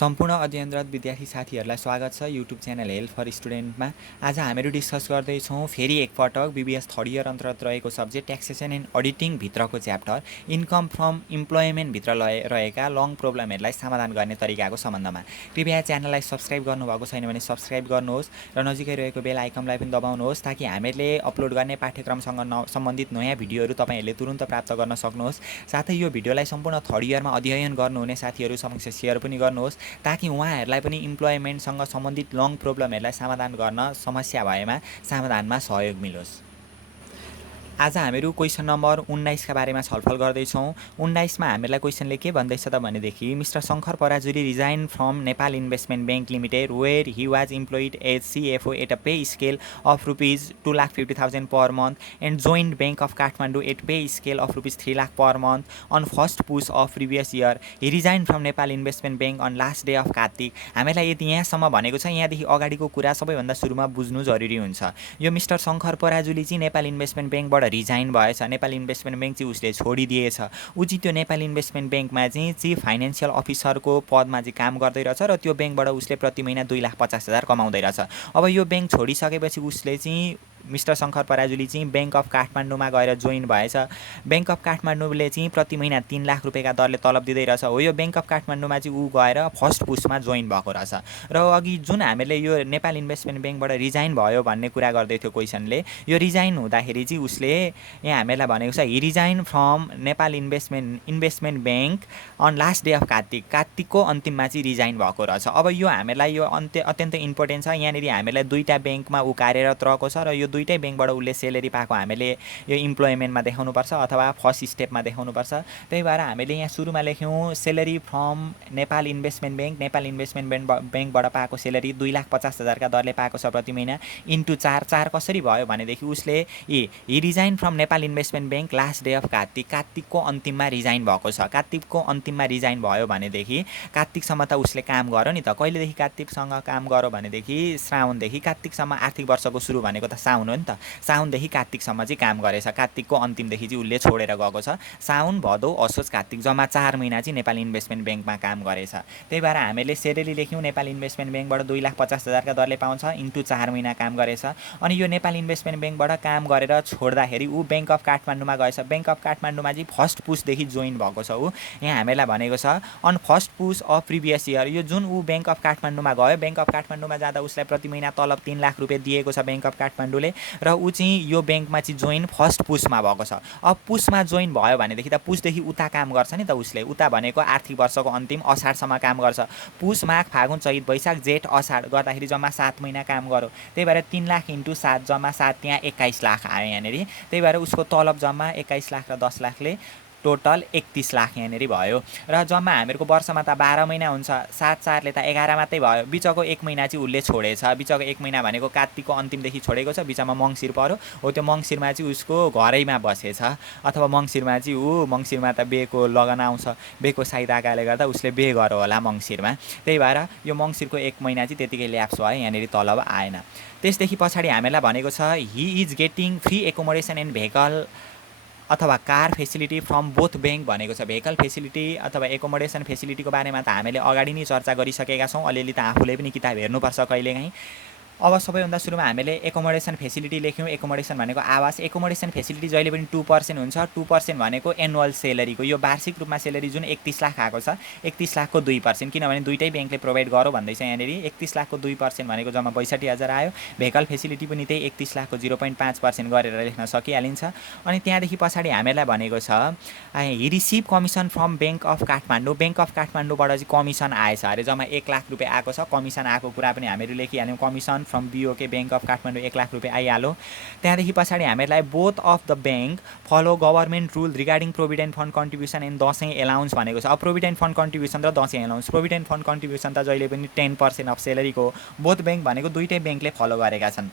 सम्पूर्ण अध्ययनरत विद्यार्थी साथीहरूलाई स्वागत छ युट्युब च्यानल हेल्प फर स्टुडेन्टमा। आज हामीहरू डिस्कस गर्दैछौँ फेरि एकपटक बिबिएस थर्ड इयर अन्तर्गत रहेको सब्जेक्ट ट्याक्सेसन एन्ड अडिटिङ भित्रको च्याप्टर इन्कम फ्रम इम्प्लोइमेन्टभित्र रहेका लङ प्रब्लमहरूलाई समाधान गर्ने तरिकाको सम्बन्धमा। कृपया च्यानललाई सब्सक्राइब गर्नुभएको छैन भने सब्सक्राइब गर्नुहोस् र नजिकै रहेको बेल आइकनलाई पनि दबाउनुहोस् ताकि हामीले अपलोड गर्ने पाठ्यक्रमसँग सम्बन्धित नयाँ भिडियोहरू तपाईँहरूले तुरुन्त प्राप्त गर्न सक्नुहोस्। साथै यो भिडियोलाई सम्पूर्ण थर्ड इयरमा अध्ययन गर्नुहुने साथीहरू समक्ष सेयर पनि गर्नुहोस् ताकि उहाँहरूलाई पनि इम्प्लोइमेन्टसँग सम्बन्धित लङ प्रब्लमहरूलाई समाधान गर्न समस्या भएमा समाधानमा सहयोग मिलोस्। आज हामीहरू क्वेसन नम्बर 19 का बारेमा छलफल गर्दैछौँ। 19 मा हामीलाई क्वेसनले के भन्दैछ त भनेदेखि mister Shankar Parajuli resign from Nepal investment bank limited where he was employed as CFO at a pay scale of rupees 2,50,000 per month and joint bank of Kathmandu at pay scale of rupees 3 lakh per month on first Poush of previous year he resign from Nepal investment bank on last day of Kartik. हामीलाई यति यहाँसम्म भनेको छ। यहाँदेखि अगाडिको कुरा सबैभन्दा सुरुमा बुझ्नु जरुरी हुन्छ। यो मिस्टर शङ्कर पराजुली चाहिँ नेपाल इन्भेस्टमेन्ट ब्याङ्कबाट रिजाइन भएछ, नेपाल इन्भेस्टमेन्ट ब्याङ्क चाहिँ उसले छोडिदिएछ। ऊ चाहिँ त्यो नेपाल इन्भेस्टमेन्ट ब्याङ्कमा चाहिँ चिफ फाइनेन्सियल अफिसरको पदमा चाहिँ काम गर्दै रहेछ र त्यो ब्याङ्कबाट उसले प्रति महिना 2,50,000 कमाउँदै रहेछ। अब यो ब्याङ्क छोडिसकेपछि उसले चाहिँ मिस्टर शङ्कर पराजुली चाहिँ ब्याङ्क अफ काठमाडौँमा गएर जोइन भएछ। ब्याङ्क अफ काठमाडौँले चाहिँ प्रति महिना 3 लाख रुपियाँका दरले तलब दिँदै रहेछ। हो यो ब्याङ्क अफ काठमाडौँमा चाहिँ ऊ गएर फर्स्ट पुसमा जोइन भएको रहेछ। र अघि जुन हामीले यो नेपाल इन्भेस्टमेन्ट ब्याङ्कबाट रिजाइन भयो भन्ने कुरा गर्दै थियो क्वेसनले, यो रिजाइन हुँदाखेरि चाहिँ उसले यहाँ हामीलाई भनेको छ he resign from Nepal investment bank on last day of कार्तिकको अन्तिममा चाहिँ रिजाइन भएको रहेछ। अब यो हामीलाई यो अत्यन्तै इम्पोर्टेन्ट छ। यहाँनिर हामीलाई दुईवटा ब्याङ्कमा ऊ कार्यरत रहेको छ र यो दुईटै ब्याङ्कबाट उसले सेलेरी पाएको हामीले यो इम्प्लोइमेन्टमा देखाउनुपर्छ अथवा फर्स्ट स्टेपमा देखाउनुपर्छ। त्यही भएर हामीले यहाँ सुरुमा लेख्यौँ salary from Nepal investment bank. Nepal investment ब्याङ्कबाट पाएको सेलेरी 2,50,000 का दरले पाएको छ प्रति महिना इन्टु 4 कसरी भयो भनेदेखि उसले he resign from Nepal investment bank last day of कार्तिकको अन्तिममा रिजाइन भएको छ। कार्तिकको अन्तिममा रिजाइन भयो भनेदेखि कार्तिकसम्म त उसले काम गर्यो नि त। कहिलेदेखि कार्तिकसँग काम गर्यो भनेदेखि श्रावणदेखि कार्तिकसम्म आर्थिक वर्षको सुरु भनेको त साउन हो नि त। साउनदेखि कार्तिकसम्म चाहिँ काम गरेछ। कार्तिकको अन्तिमदेखि चाहिँ उसले छोडेर गएको छ। साउन भदौ असोज कार्तिक जम्मा 4 महिना चाहिँ नेपाल इन्भेस्टमेन्ट ब्याङ्कमा काम गरेछ। त्यही भएर हामीले सेलेरी लेख्यौँ नेपाल इन्भेस्टमेन्ट ब्याङ्कबाट 2,50,000 का दरले पाउँछ इन्टु 4 महिना काम गरेछ। अनि यो नेपाल इन्भेस्टमेन्ट ब्याङ्कबाट काम गरेर छोड्दाखेरि ऊ ब्याङ्क अफ काठमाडौँमा गएछ। ब्याङ्क अफ काठमाडौँमा चाहिँ फर्स्ट पुसदेखि जोइन भएको छ। ऊ यहाँ हामीलाई भनेको छ on first Poush of previous year. यो जुन ऊ ब्याङ्क अफ काठमाडौँमा गयो, ब्याङ्क अफ काठमाडौँमा जाँदा उसलाई प्रति महिना तलब 3 लाख रुपियाँ दिएको छ ब्याङ्क अफ काठमाडौँले र ऊ चाहिँ यो ब्याङ्कमा चाहिँ जोइन फर्स्ट पुसमा भएको छ। अब पुसमा जोइन भयो भनेदेखि त पुसदेखि उता काम गर्छ नि त उसले। उता भनेको आर्थिक वर्षको अन्तिम असाढसम्म काम गर्छ। पुस माघ फागुन चैत वैशाख जेठ असाढ गर्दाखेरि जम्मा 7 महिना काम गर्यो। त्यही भएर 3 लाख इन्टु 7 जम्मा 7 त्यहाँ 21 लाख आयो यहाँनिर। त्यही भएर उसको तलब जम्मा 21 लाख र 10 लाखले टोटल 31 लाख यहाँनिर भयो। र जम्मा हामीहरूको वर्षमा त 12 महिना हुन्छ, 7 4ले त 11 मात्रै भयो। बिचको 1 महिना चाहिँ उसले छोडेछ। बिचको 1 महिना भनेको कार्तिकको अन्तिमदेखि छोडेको छ। बिचमा मङ्सिर पर्यो। हो त्यो मङ्सिरमा चाहिँ उसको घरैमा बसेछ अथवा मङ्सिरमा चाहिँ मङ्सिरमा त बेको लगन आउँछ। बेको साइदाकाले गर्दा उसले बे गर्यो होला मङ्सिरमा। त्यही भएर यो मङ्सिरको 1 महिना चाहिँ त्यतिकै ल्याप्स भयो, यहाँनिर तलब आएन। त्यसदेखि पछाडि हामीलाई भनेको छ he is getting free accommodation and vehicle अथवा car facility from both bank भनेको छ। भेहिकल फेसिलिटी अथवा एकोमोडेसन फेसिलिटीको बारेमा त हामीले अगाडि नै चर्चा गरिसकेका छौँ। अलिअलि त आफूले पनि किताब हेर्नुपर्छ कहिलेकाहीँ। अब सबैभन्दा सुरुमा हामीले एकोमोडेसन फेसिलिटी लेख्यौँ। एकोमोडेसन भनेको आवास। एकोमोडेसन फेसिलिटी जहिले पनि 2% हुन्छ। 2% भनेको एनुअल सेलेरीको, यो वार्षिक रूपमा सेलेरी जुन 31 लाख आएको छ 31 लाखको 2%, किनभने दुईटै ब्याङ्कले प्रोभाइड गरौँ भन्दैछ यहाँनिर। 31 लाखको 2% भनेको जम्मा 62,000 आयो। भेहिकल फेसिलिटी पनि त्यही 31 लाखको 0.5% गरेर लेख्न सकिहालिन्छ। अनि त्यहाँदेखि पछाडि हामीलाई भनेको छ he receive commission from bank of Kathmandu. Bank of काठमाडौँबाट चाहिँ कमिसन आएछ अरे, जम्मा 1 लाख रुपियाँ आएको छ। कमिसन आएको कुरा पनि हामीहरू लेखिहाल्यौँ। Commission from BOK bank of Kathmandu 1 lakh रुपियाँ आइहाल्यो। त्यहाँदेखि पछाडि हामीलाई both of the bank follow government rule regarding provident fund contribution and Dashain allowance भनेको छ। अब प्रोभिडेन्ट फन्ड कन्ट्रिब्युसन र Dashain allowance, provident fund contribution त जहिले पनि 10% अफ सेलेरीको हो। बोथ ब्याङ्क भनेको दुईटै ब्याङ्कले फलो गरेका छन्।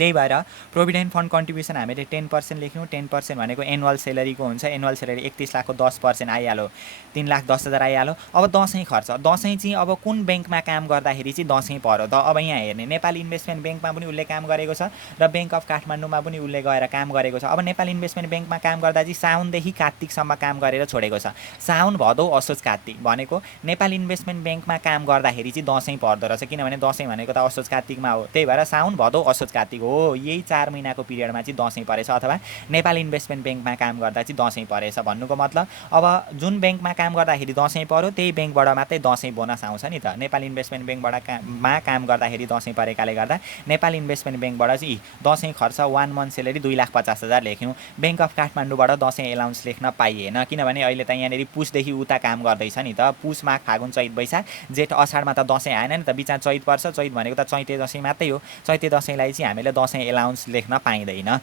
त्यही भएर प्रोभिडेन्ट फन्ड कन्ट्रिब्युसन हामीले 10% लेख्यौँ। 10% भनेको एनुअल सेलेरीको हुन्छ। एनुअल सेलेरी 31 लाखको 10% आइहाल्यो, 3,10,000 आइहाल्यो। अब दसैँ खर्च, दसैँ चाहिँ अब कुन ब्याङ्कमा काम गर्दाखेरि चाहिँ दसैँ पर्यो त? अब यहाँ हेर्ने, नेपाल इन्भेस्टमेन्ट ब्याङ्कमा पनि उसले काम गरेको छ र ब्याङ्क अफ काठमाडौँमा पनि उसले गएर काम गरेको छ। अब नेपाल इन्भेस्टमेन्ट ब्याङ्कमा काम गर्दा चाहिँ साउनदेखि कार्तिकसम्म काम गरेर छोडेको छ। साउन, भदौ, असोज, कार्तिक भनेको नेपाल इन्भेस्टमेन्ट ब्याङ्कमा काम गर्दाखेरि चाहिँ दसैँ पर्दो रहेछ, किनभने दसैँ भनेको त असोज कार्तिकमा हो। त्यही भएर साउन, भदौ, असोज, कार्तिक हो, यही 4 महिनाको पिरियडमा चाहिँ दसैँ परेछ, अथवा नेपाल इन्भेस्टमेन्ट ब्याङ्कमा काम गर्दा चाहिँ दसैँ परेछ भन्नुको मतलब अब जुन ब्याङ्कमा काम गर्दाखेरि दसैँ पर्यो त्यही ब्याङ्कबाट मात्रै दसैँ बोनस आउँछ नि त। नेपाल इन्भेस्टमेन्ट ब्याङ्कबाट काम गर्दाखेरि दसैँ परेकाले गर्दा नेपाल इन्भेस्टमेन्ट ब्याङ्कबाट चाहिँ दसैँ खर्च 1 मन्थ सेलेरी 2,50,000 लेख्यौँ। ब्याङ्क अफ काठमाडौँबाट दसैँ एलाउन्स लेख्न पाइएन, किनभने अहिले त यहाँनिर पुसदेखि उता काम गर्दैछ नि त। पुस, माघ, फागुन, चैत, वैशाख, जेठ, असाढमा त दसैँ आएन नि त, बिचमा चैत पर्छ। चैत भनेको त चैते दसैँ मात्रै हो। चैते दसैँलाई चाहिँ हामीले दसैँ एलाउन्स लेख्न पाइँदैन।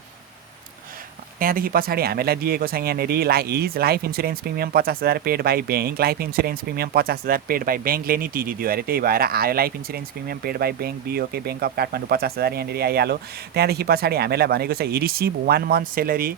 त्यहाँदेखि पछाडि हामीलाई दिएको छ यहाँनिर life insurance premium 50,000 paid by bank. Life insurance premium 50,000 paid by ब्याङ्कले नि तिरिदियो अरे, त्यही भएर आयो life insurance premium paid by bank, BOK, bank of Kathmandu 50,000 यहाँनिर आइहाल्यो। त्यहाँदेखि पछाडि हामीलाई भनेको छ he receive 1 month salary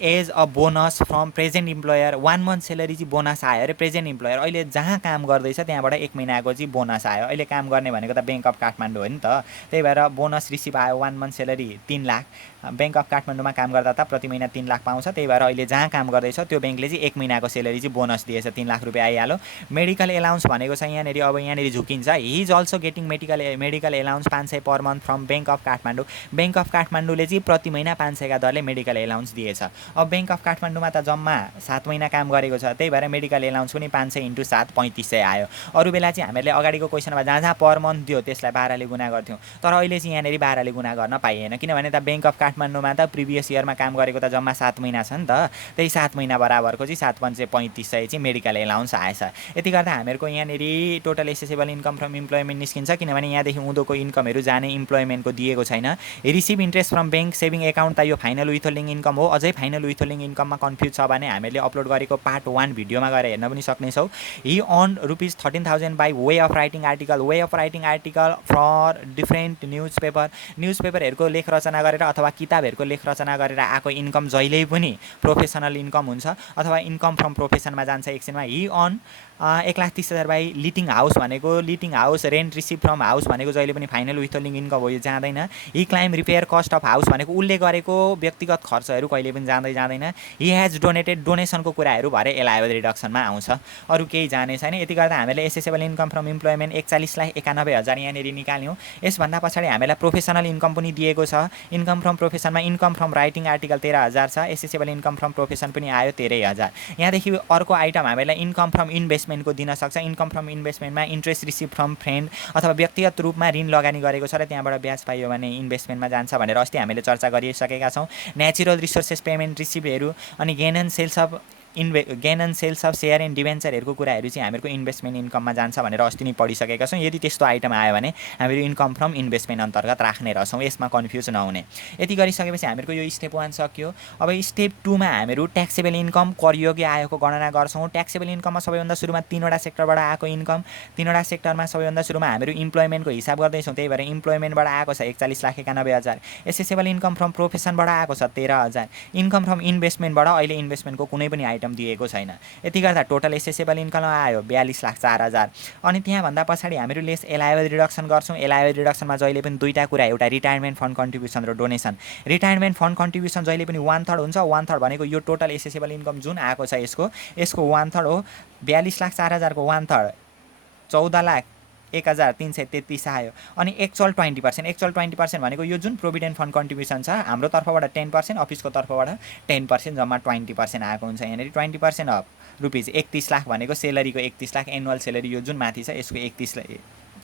as a bonus from present employer. 1 month salary चाहिँ बोनस आयो अरे प्रेजेन्ट इम्प्लोयर, अहिले जहाँ काम गर्दैछ त्यहाँबाट 1 महिनाको चाहिँ बोनस आयो। अहिले काम गर्ने भनेको त ब्याङ्क अफ काठमाडौँ हो नि त, त्यही भएर बोनस रिसिभ आयो। 1 month salary 3 lakh, bank of काठमाडौँमा काम गर्दा त प्रति महिना 3 लाख पाउँछ, त्यही भएर अहिले जहाँ काम गर्दैछ त्यो ब्याङ्कले चाहिँ 1 महिनाको सेलेरी चाहिँ बोनस दिएछ, 3 लाख रुपियाँ आइहाल्यो। मेडिकल एलाउन्स भनेको छ यहाँनिर, अब यहाँनिर झुकिन्छ। He is also getting medical allowance 500 per month from bank of Kathmandu. Bank of काठमाडौँले चाहिँ प्रति महिना 500 का दरले मेडिकल एलाउन्स दिएछ। अब ब्याङ्क अफ काठमाडौँमा त जम्मा 7 महिना काम गरेको छ, त्यही भएर मेडिकल एलाउन्स पनि 500 × 7 3500 आयो। अरू बेला चाहिँ हामीले अगाडिको क्वेसनमा जहाँ जहाँ पर मन्थ दियो त्यसलाई 12 ले गुणा गर्थ्यौँ, तर अहिले चाहिँ यहाँनिर 12 ले गुणा गर्न पाइएन, किनभने त ब्याङ्क अफ काठमाडौँमा त प्रिभियस इयरमा काम गरेको त जम्मा 7 महिना छ नि त, त्यही 7 महिना बराबरको चाहिँ 7 × 3500 चाहिँ मेडिकल एलाउन्स आएछ। यति गर्दा हामीहरूको यहाँनिर total assessable income from employment निस्किन्छ, किनभने यहाँदेखि उँधोको इन्कमहरू जाने इम्प्लोइमेन्टको दिएको छैन। Receive interest from bank saving account त यो फाइनल विथहोल्डिङ इन्कम हो। अझै फाइनल विथहोल्डिङ इन्कममा कन्फ्युज छ भने हामीले अपलोड गरेको पार्ट 1 भिडियोमा गएर हेर्न पनि सक्नेछौँ। He earn ₹13,000 by way of writing article. Way of writing article for different न्युजपेपरहरूको लेख रचना गरेर अथवा किताबहरूको लेख रचना गरेर आएको इन्कम जहिल्यै पनि प्रोफेसनल इन्कम हुन्छ अथवा इन्कम फ्रम प्रोफेसनमा जान्छ एकछिनमा। He earn 1,30,000 by letting house भनेको letting house, rent receive from house भनेको जहिले पनि फाइनल विथहोल्डिङ इन्कम हो, यो जाँदैन। He claim repair cost of house भनेको उसले गरेको व्यक्तिगत खर्चहरू कहिले पनि जाँदैन। हि हेज डोनेटेड, डोनेसनको कुराहरू भरे एलावेबल रिडक्सनमा आउँछ, अरू केही जाने छैन। यति गर्दा हामीले एसेसेबल इन्कम फ्रम इम्प्लोइमेन्ट 41,91,000 यहाँनिर निकाल्यौँ। यसभन्दा पछाडि हामीलाई प्रोफेसनल इन्कम पनि दिएको छ। इन्कम फ्रम प्रोफेसनमा इन्कम फ्रम राइटिङ आर्टिकल 13,000 छ, एसेसेबल इन्कम फ्रम प्रोफेसन पनि आयो 13,000। यहाँदेखि अर्को आइटम हामीलाई इन्कम फ्रम इन्भेस्टमेन्टको दिन सक्छ। इन्कम फ्रम इन्भेस्टमेन्टमा इन्ट्रेस्ट रिसिभ फ्रम फ्रेन्ड अथवा व्यक्तिगत रूपमा ऋण लगानी गरेको छ र त्यहाँबाट ब्याज पाइयो भने इन्भेस्टमेन्टमा जान्छ भनेर अस्ति हामीले चर्चा गरिसकेका छौँ। नेचुरल रिसोर्सेस पेमेन्ट रिसिभहरू अनि gain and sales of share and डिभेन्चरहरूको कुराहरू चाहिँ हामीहरूको इन्भेस्टमेन्ट इन्कममा जान्छ भनेर अस्ति नै पढिसकेका छौँ। यदि त्यस्तो आइटम आयो भने हामीहरू इन्कम फ्रम इन्भेस्टमेन्ट अन्तर्गत राख्ने रहेछौँ, यसमा कन्फ्युज नहुने। यति गरिसकेपछि हामीहरूको यो स्टेप 1 सक्यो। अब स्टेप 2 मा हामीहरू ट्याक्सेबल इन्कम करयोग्य आयको गणना गर्छौँ। ट्याक्सेबल इन्कममा सबैभन्दा सुरुमा 3वटा सेक्टरबाट आएको इन्कम, 3वटा सेक्टरमा सबैभन्दा सुरुमा हामीहरू इम्प्लोइमेन्टको हिसाब गर्दैछौँ, त्यही भएर इम्प्लोइमेन्टबाट आएको छ 41,91,000। एसेसेबल इन्कम फ्रम प्रोफेसनबाट आएको छ 13,000। इन्कम फ्रम इन्भेस्टमेन्टबाट अहिले इन्भेस्टमेन्टको कुनै पनि आइटम दिएको छैन। यति गर्दा टोटल एसेसेबल इन्कम आयो 42,04,000। अनि त्यहाँभन्दा पछाडि हामीहरू लेस एलावेबल रिडक्सन गर्छौँ। एलावेबल रिडक्सनमा जहिले पनि दुईवटा कुरा, एउटा रिटायरमेन्ट फन्ड कन्ट्रिब्युसन र डोनेसन। रिटायरमेन्ट फन्ड कन्ट्रिब्युसन जहिले पनि 1/3 हुन्छ। 1/3 भनेको यो टोटल एसेसेबल इन्कम जुन आएको छ यसको 1/3 हो। 42,04,000 को 1/3 14,01,333 आयो। अनि एक्चुअल 20%, एक्चुअल 20% भनेको यो जुन प्रोभिडेन्ट फन्ड कन्ट्रिब्युसन छ हाम्रो तर्फबाट 10%, अफिसको तर्फबाट 10%, जम्मा 20% आएको हुन्छ। यहाँनिर 20% अफ रुपिज 31 लाख भनेको सेलरीको 31 लाख, एनुअल सेलरी यो जुन माथि छ यसको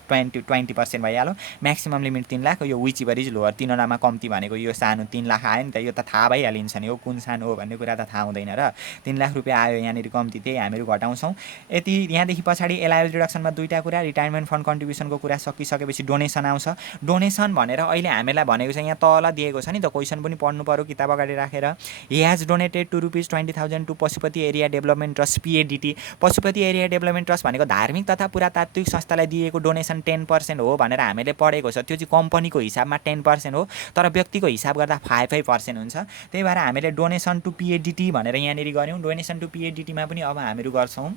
20% भइहाल्यो। म्याक्सिमम लिमिट 3 लाख, यो विच इज लोअर, तीनवटामा कम्ती भनेको यो सानो 3 लाख आयो नि त। यो त थाहा भइहालिन्छ नि हो कुन सानो हो भन्ने कुरा त थाहा हुँदैन र 3 लाख रुपियाँ आयो यहाँनिर कम्ती, त्यही हामीहरू घटाउँछौँ। यति यहाँदेखि पछाडि एलावेबल रिडक्सनमा दुईवटा कुरा, रिटायरमेन्ट फन्ड कन्ट्रिब्युसनको कुरा सकिसकेपछि डोनेसन आउँछ। डोनेसन भनेर अहिले हामीलाई भनेको छ, यहाँ तल दिएको छ नि त, क्वेसन पनि पढ्नु पऱ्यो किताब अगाडि राखेर। He has donated ₹20,000 to Pashupati area development trust, PADT। Pashupati area development trust भनेको धार्मिक तथा पुरातात्विक संस्थालाई दिएको डोनेसन डोनेसन 10% हो भनेर हामीले पढेको छ, त्यो चाहिँ कम्पनीको हिसाबमा 10% हो, तर व्यक्तिको हिसाब गर्दा 5% हुन्छ। त्यही भएर हामीले डोनेसन टु पिएडिटी भनेर यहाँनिर गऱ्यौँ। डोनेसन टु पिएडिटीमा पनि अब हामी गर्छौँ।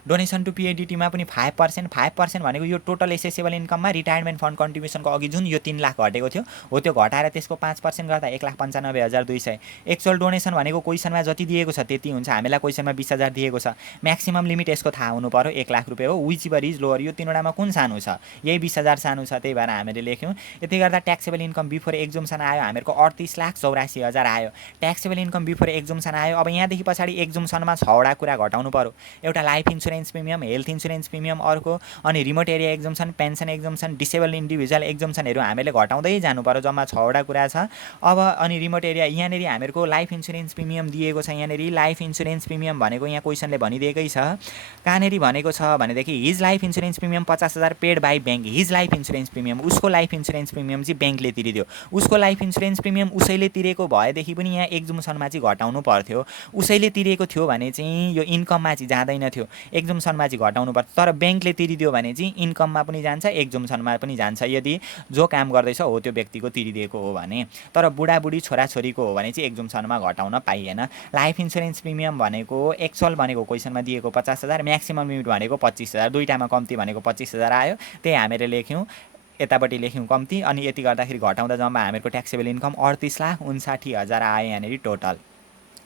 डोनेसन टु पिएडिटीमा पनि 5% भनेको यो टोटल एसेसेबल इन्कममा रिटायरमेन्ट फन्ड कन्ट्रिब्युसनको अघि जुन यो 3 लाख घटेको थियो हो त्यो घटाएर त्यसको 5% गर्दा 1,95,200। एक्चुअल डोनेसन भनेको क्वेसनमा जति दिएको छ त्यति हुन्छ। हामीलाई क्वेसनमा 20,000 दिएको छ, म्याक्सिमम लिमिट यसको थाहा हुनु पर्यो 1 लाख रुपियाँ हो। विच इभर इज लोअर, यो तीनवटामा कुन सानो छ? यही 20,000 सानो छ, त्यही भएर हामीले लेख्यौँ। यति गर्दा ट्याक्सेबल इन्कम बिफोर एक्जुम्सन आयो हामीहरूको 38,84,000 आयो। ट्याक्सेबल इन्कम बिफोर एक्जुम्सन आयो। अब यहाँदेखि पछाडि एक्जुम्सनमा 6वटा कुरा घटाउनु पर्यो। एउटा life insurance premium, health insurance premium अर्को, अनि remote area exemption, pension exemption, disable individual एक्जम्सनहरू हामीले घटाउँदै जानु पर्यो। जम्मा 6वटा कुरा छ। अब अनि रिमोट एरिया यहाँनिर हामीहरूको लाइफ इन्सुरेन्स प्रिमियम दिएको छ। यहाँनिर लाइफ इन्सुरेन्स प्रिमियम भनेको यहाँ क्वेसनले भनिदिएकै छ। कहाँनिर भनेको छ भनेदेखि his life insurance premium 50,000 paid by bank. His life insurance premium, उसको लाइफ इन्सुरेन्स प्रिमियम चाहिँ ब्याङ्कले तिरिदियो। उसको लाइफ इन्सुरेन्स प्रिमियम उसैले तिरेको भएदेखि पनि यहाँ एक्जुम्सनमा चाहिँ घटाउनु पर्थ्यो। उसैले तिरेको थियो भने चाहिँ यो इन्कममा चाहिँ जाँदैन थियो, एक्जुम्सनमा चाहिँ घटाउनु पर्छ। तर ब्याङ्कले तिरिदियो भने चाहिँ इन्कममा पनि जान्छ, एक्जुम्सनमा पनि जान्छ, यदि जो काम गर्दैछ हो त्यो व्यक्तिको तिरिदिएको हो भने। तर बुढाबुढी छोराछोरीको हो भने चाहिँ एक्जुम्सनमा घटाउन पाइएन। लाइफ इन्सुरेन्स प्रिमियम भनेको एक्चुअल भनेको क्वेसनमा दिएको 50,000, म्याक्सिमम लिमिट भनेको 25,000, दुईटामा कम्ती भनेको 25,000 आयो। त्यही हामीले लेख्यौँ, यतापट्टि लेख्यौँ कम्ती। अनि यति गर्दाखेरि घटाउँदा जम्मा हामीहरूको ट्याक्सेबल इन्कम 38,59,000 आयो यहाँनिर टोटल।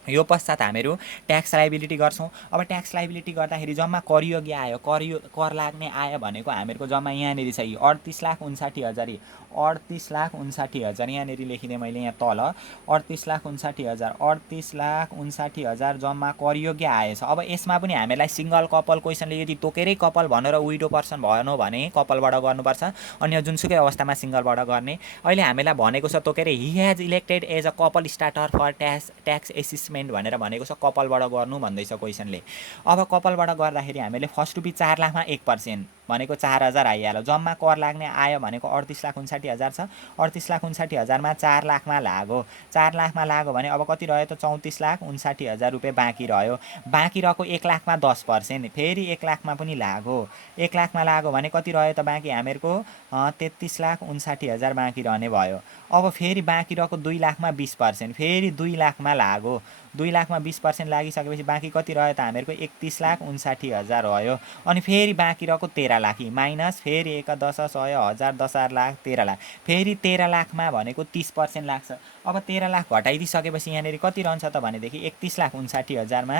यो पश्चात हामीहरू ट्याक्स लाइबिलिटी गर्छौँ। अब ट्याक्स लाइबिलिटी गर्दाखेरि जम्मा करयोग्य आयो, कर लाग्ने आयो भनेको हामीहरूको जम्मा यहाँनिर छ 38,59,000। 38,59,000 यहाँनिर लेखिदिएँ मैले यहाँ तल 38,59,000। 38,59,000 जम्मा करयोग्य आएछ। अब यसमा पनि हामीलाई सिङ्गल कपल क्वेसनले यदि तोकेरै कपल भनेर विडो पर्सन भएन भने कपलबाट गर्नुपर्छ, अन्य जुनसुकै अवस्थामा सिङ्गलबाट गर्ने। अहिले हामीलाई भनेको छ तोकेर he has elected as a couple starter for tax assessment भनेर भनेको छ, कपलबाट गर्नु भन्दैछ क्वेसनले। अब कपलबाट गर्दाखेरि हामीले फर्स्ट रुपी 4 लाखमा 1% भनेको 4,000 आइहाल्यो। जम्मा कर लाग्ने आयो भनेको 38,59,000 छ। 38,59,000मा 4 लाखमा लाग्यो। 4 लाखमा लाग्यो भने अब कति रह्यो त 34,59,000 रुपियाँ बाँकी रह्यो। बाँकी रहेको 1 लाखमा 10%, फेरि 1 लाखमा पनि लाग्यो। 1 लाखमा लाग्यो भने कति रह्यो त बाँकी हामीहरूको 33,59,000 बाँकी रहने भयो। अब फेरि बाँकी रहेको 2 लाखमा 20%, फेरि 2 लाखमा लाग्यो। 2 लाखमा 20% लागिसकेपछि बाँकी कति रह्यो त हामीहरूको 31,59,000 रह्यो। अनि फेरि बाँकी रहेको 13 लाख माइनस फेरि 1 10 100 1000 10,000 लाख 13 लाख, फेरि 13 लाखमा भनेको 30% लाग्छ। अब 13 लाख घटाइदिइसकेपछि यहाँनिर कति रहन्छ त भनेदेखि 31,59,000मा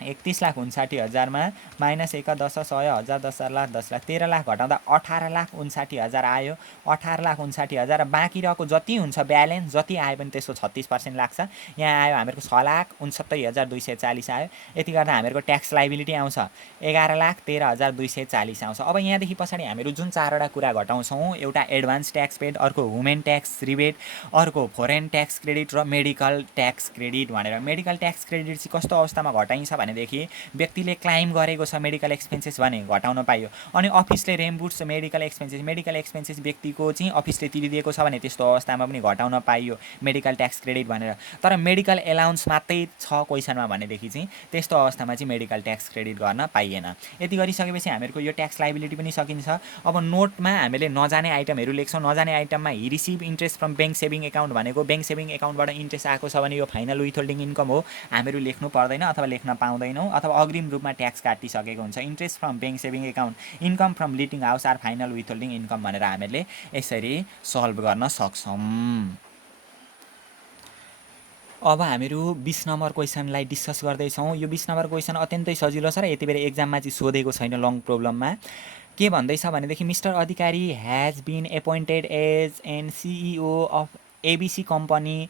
31,59,000मा माइनस 1 10 100 1000 10,000 लाख 10 लाख 13 लाख घटाउँदा 18,59,000 आयो। 18,59,000 बाँकी रहेको जति हुन्छ ब्यालेन्स जति आयो पनि त्यसको 36% लाग्छ। यहाँ आयो हामीहरूको 6,69,240 आयो। यति गर्दा हामीहरूको ट्याक्स लाइबिलिटी आउँछ 11,13,240 आउँछ। अब यहाँदेखि पछाडि हामीहरू जुन 4वटा कुरा घटाउँछौँ, एउटा एडभान्स ट्याक्स पेड, अर्को वुमेन ट्याक्स रिबेट, अर्को फोरेन ट्याक्स क्रेडिट र मेडिकल ट्याक्स क्रेडिट भनेर। मेडिकल ट्याक्स क्रेडिट चाहिँ कस्तो अवस्थामा घटाइन्छ भनेदेखि व्यक्तिले क्लाइम गरेको छ मेडिकल एक्सपेन्सेस भने घटाउन पाइयो। अनि अफिसले रेम्बुर्स मेडिकल एक्सपेन्सेस व्यक्तिको चाहिँ अफिसले तिरिदिएको छ भने त्यस्तो अवस्थामा पनि घटाउन पाइयो मेडिकल ट्याक्स क्रेडिट भनेर। तर मेडिकल एलाउन्स मात्रै छ क्वेसनमा भनेदेखि चाहिँ त्यस्तो अवस्थामा चाहिँ मेडिकल ट्याक्स क्रेडिट गर्न पाइएन। यति गरिसकेपछि हामीहरूको यो ट्याक्स लाइबिलिटी पनि सकिन्छ। अब नोटमा हामीले नजाने आइटमहरू लेख्छौँ। नजाने आइटममा he receive interest from bank saving account भनेको ब्याङ्क सेभिङ एकाउन्टबाट इन्ट्रेस्ट आएको छ भने यो फाइनल विथहोल्डिङ इन्कम हो, हामीहरू लेख्नु पर्दैन अथवा लेख्न पाउँदैनौँ, अथवा अग्रिम रूपमा ट्याक्स काटिसकेको हुन्छ। Interest from bank saving account, income from letting house are final withholding income भनेर हामीले यसरी सल्भ गर्न सक्छौँ। अब हामीहरू 20 नम्बर क्वेसनलाई डिस्कस गर्दैछौँ। यो 20 नम्बर क्वेसन अत्यन्तै सजिलो छ र यति बेर एक्जाममा चाहिँ सोधेको छैन लङ प्रोब्लममा। के भन्दैछ भनेदेखि mister Adhikari has been appointed as an CEO of ABC company.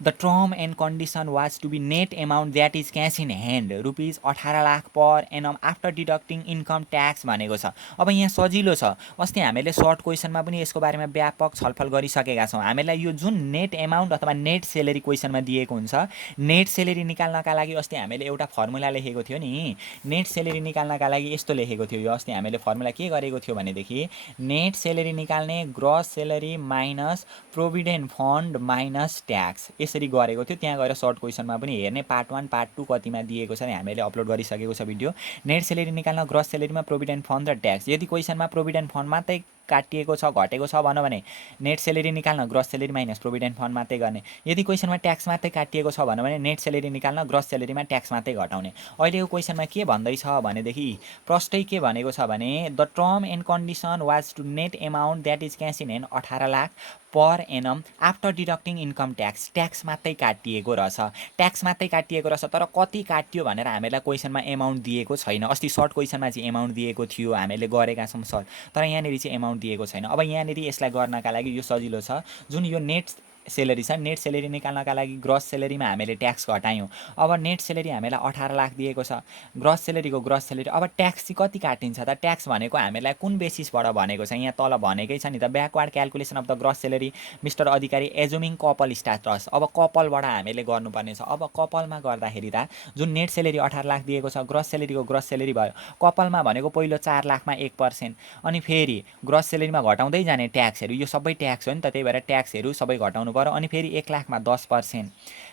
The term and condition was to be net amount that is cash in hand rupees 18 lakh per annum after deducting income tax भनेको छ। अब यहाँ सजिलो छ, अस्ति हामीले short क्वेसनमा पनि यसको बारेमा व्यापक छलफल गरिसकेका छौँ। हामीलाई यो जुन नेट एमाउन्ट अथवा नेट सेलेरी क्वेसनमा दिएको हुन्छ, नेट सेलेरी निकाल्नका लागि अस्ति हामीले एउटा फर्मुला लेखेको थियो नि। नेट सेलेरी निकाल्नका लागि यस्तो लेखेको थियो, यो अस्ति हामीले फर्मुला के गरेको थियो भनेदेखि नेट सेलेरी निकाल्ने gross salary minus provident fund minus tax, यसरी गरेको थियो त्यहाँ गएर सर्ट क्वेसनमा पनि हेर्ने पार्ट 1 पार्ट 2 कतिमा दिएको छ नि हामीले अपलोड गरिसकेको छ भिडियो। नेट सेलेरी निकाल्न ग्रस सेलेरीमा प्रोभिडेन्ट फन्ड र ट्याक्स। यदि क्वेसनमा प्रोभिडेन्ट फन्ड मात्रै काटिएको छ घटेको छ भन्यो भने नेट सेलेरी निकाल्न gross salary minus provident fund मात्रै गर्ने। यदि क्वेसनमा ट्याक्स मात्रै काटिएको छ भन्यो भने नेट सेलेरी निकाल्न ग्रस सेलेरीमा ट्याक्स मात्रै घटाउने। अहिलेको क्वेसनमा के भन्दैछ भनेदेखि प्रष्टै के भनेको छ भने the term and condition was to net amount that is cash in hand 18 lakh per annum after deducting income tax. Tax मात्रै काटिएको रहेछ, ट्याक्स मात्रै काटिएको रहेछ, तर कति काटियो भनेर हामीलाई क्वेसनमा एमाउन्ट दिएको छैन। अस्ति सर्ट क्वेसनमा चाहिँ एमाउन्ट दिएको थियो, हामीले गरेका छौँ सर्ट, तर यहाँनिर चाहिँ एमाउन्ट दिएको छैन। अब यहाँनिर यसलाई गर्नका लागि यो सजिलो छ, जुन यो नेट सेलेरी छ, नेट सेलेरी निकाल्नका लागि ग्रस सेलेरीमा हामीले ट्याक्स घटायौँ। अब नेट सेलेरी हामीलाई 18 लाख दिएको छ, ग्रस सेलेरीको ग्रस सेलेरी। अब ट्याक्स चाहिँ कति काटिन्छ त? ट्याक्स भनेको हामीलाई कुन बेसिसबाट भनेको छ? यहाँ तल भनेकै छ नि त, backward calculation of the gross salary mister Adhikari assuming couple status. अब कपलबाट हामीले गर्नुपर्ने छ। अब कपलमा गर्दाखेरि त जुन नेट सेलेरी 18 लाख दिएको छ, ग्रस सेलेरीको ग्रस सेलेरी भयो, कपलमा भनेको पहिलो 4 लाखमा 1%, अनि फेरि ग्रस सेलेरीमा घटाउँदै जाने ट्याक्सहरू, यो सबै ट्याक्स हो नि त, त्यही भएर ट्याक्सहरू सबै घटाउनु पर्यो। अनि फेरि 1 लाखमा 10%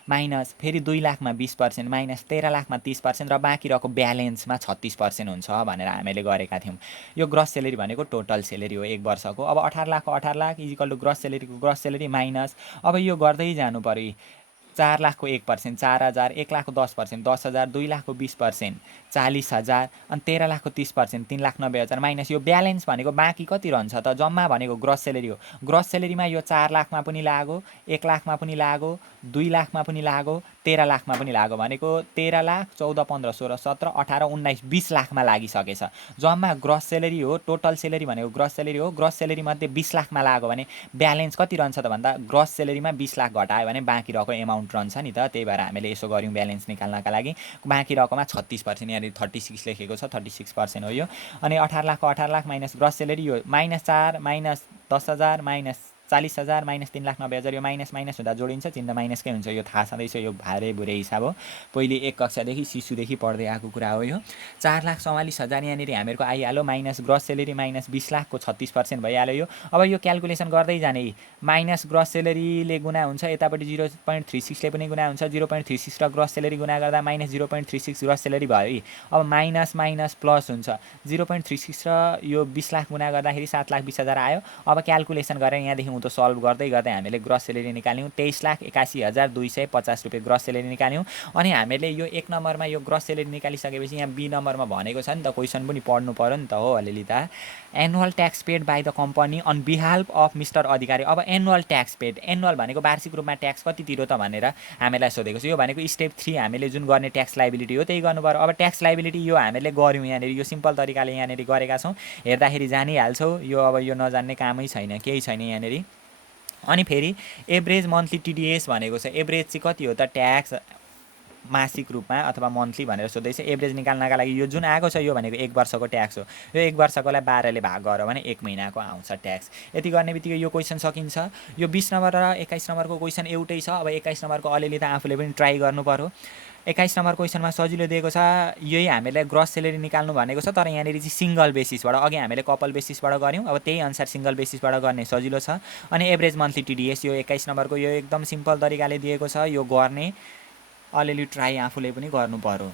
माइनस, फेरि 2 लाखमा 20% माइनस, 13 लाखमा 30% र बाँकी रहेको ब्यालेन्समा 36% हुन्छ भनेर हामीले गरेका थियौँ। यो ग्रस सेलेरी भनेको टोटल सेलेरी हो एक वर्षको। अब 18 लाखको 18 लाख इजिकल टु ग्रस सेलेरीको ग्रस सेलेरी माइनस, अब यो गर्दै जानु पर्यो। 4 लाखको 1%, 4000, 1 लाखको 10%, 10,000, 2 लाखको 20%, 40,000, अनि 13 लाखको 30%, 3,90,000 माइनस यो ब्यालेन्स भनेको बाँकी कति रहन्छ त? जम्मा भनेको ग्रस सेलेरी हो। ग्रस सेलेरीमा यो 4 लाखमा पनि लाग्यो, 1 लाखमा पनि लाग्यो, 2 लाखमा पनि लाग्यो, 13 लाखमा पनि लाग्यो, भनेको 13 लाख, 14, 15, 16, 17, 18, 19, 20 लाखमा लागिसकेछ। जम्मा ग्रस सेलेरी हो, टोटल सेलेरी भनेको ग्रस सेलेरी हो। ग्रस सेलेरी मध्ये 20 लाखमा लाग्यो भने ब्यालेन्स कति रहन्छ त भन्दा ग्रस सेलेरीमा 20 लाख घटायो भने बाँकी रहेको एमाउन्ट रहन्छ नि त। त्यही भएर हामीले यसो गऱ्यौँ ब्यालेन्स निकाल्नका लागि। बाँकी रहेकोमा 36%, यहाँनिर 36 लेखेको छ, 36% हो यो। अनि 18 लाखको 18 लाख माइनस ग्रस सेलेरी यो -4 माइनस 10,000 माइनस 40,000 माइनस 3,90,000, यो माइनस माइनस हुँदा जोडिन्छ, चिन्ता माइनसकै हुन्छ, यो थाहा छँदैछ, यो भारे भुरे हिसाब हो, पहिले एक कक्षादेखि शिशुदेखि पढ्दै आएको कुरा हो यो। 4,44,000 यहाँनिर हामीहरूको आइहाल्यो, माइनस ग्रस सेलेरी माइनस 20 लाखको 36% भइहाल्यो यो। अब यो क्यालकुलेसन गर्दै जाने, माइनस ग्रस सेलेरीले गुणा हुन्छ, यतापट्टि 0.36ले पनि गुणा हुन्छ, 0.36 र ग्रस सेलेरी गुणा गर्दा माइनस 0.36 ग्रस सेलेरी भयो। अब माइनस माइनस प्लस हुन्छ, 0.36 र यो 20 लाख गुणा गर्दाखेरि 7,20,000 आयो। अब क्यालकुलेसन गरेर यहाँदेखि उँधो सल्भ गर्दै गर्दै हामीले ग्रस सेलेरी निकाल्यौँ, 23,81,250 रुपियाँ ग्रस सेलेरी निकाल्यौँ। अनि हामीले यो एक नम्बरमा यो ग्रस सेलेरी निकालिसकेपछि यहाँ बी नम्बरमा भनेको छ नि त, क्वेसन पनि पढ्नु पर्यो नि त हो अलिअलि त। Annual tax paid by the company on बिहाल्फ अफ मिस्टर अधिकारी। अब एनुअल ट्याक्स पेड, एनुअल भनेको वार्षिक रूपमा ट्याक्स कति तिरो त भनेर हामीलाई सोधेको छ। यो भनेको स्टेप 3 हामीले जुन गर्ने ट्याक्स लाइबिलिटी हो त्यही गर्नु पर्यो। अब ट्याक्स लाइबिलिटी यो हामीले गऱ्यौँ यहाँनिर, यो सिम्पल तरिकाले यहाँनिर गरेका छौँ, हेर्दाखेरि जानिहाल्छौँ। यो अब यो नजान्ने कामै छैन, केही छैन यहाँनिर। अनि फेरि एभरेज मन्थली टिडिएस भनेको छ, एभरेज चाहिँ कति हो त ट्याक्स मासिक रूपमा अथवा मन्थली भनेर सोध्दैछ। एभरेज निकाल्नका लागि यो जुन आएको छ यो भनेको एक वर्षको ट्याक्स हो, यो एक वर्षकोलाई 12ले भाग गर्यो भने 1 महिनाको आउँछ ट्याक्स। यति गर्ने बित्तिकै यो क्वेसन सकिन्छ। यो 20 नम्बर र 21 नम्बरको क्वेसन एउटै छ। अब 21 नम्बरको अलिअलि त आफूले पनि ट्राई गर्नु पर्यो। 21 नम्बर क्वेसनमा सजिलो दिएको छ, यही हामीले ग्रस सेलेरी निकाल्नु भनेको छ, तर यहाँनिर चाहिँ सिङ्गल बेसिसबाट, अघि हामीले कपल बेसिसबाट गऱ्यौँ, अब त्यही अनुसार सिङ्गल बेसिसबाट गर्ने सजिलो छ। अनि एभरेज मन्थली टिडिएस यो 21 नम्बरको यो एकदम सिम्पल तरिकाले दिएको छ, यो गर्ने अलिअलि ट्राई आफूले पनि गर्नु पर्यो।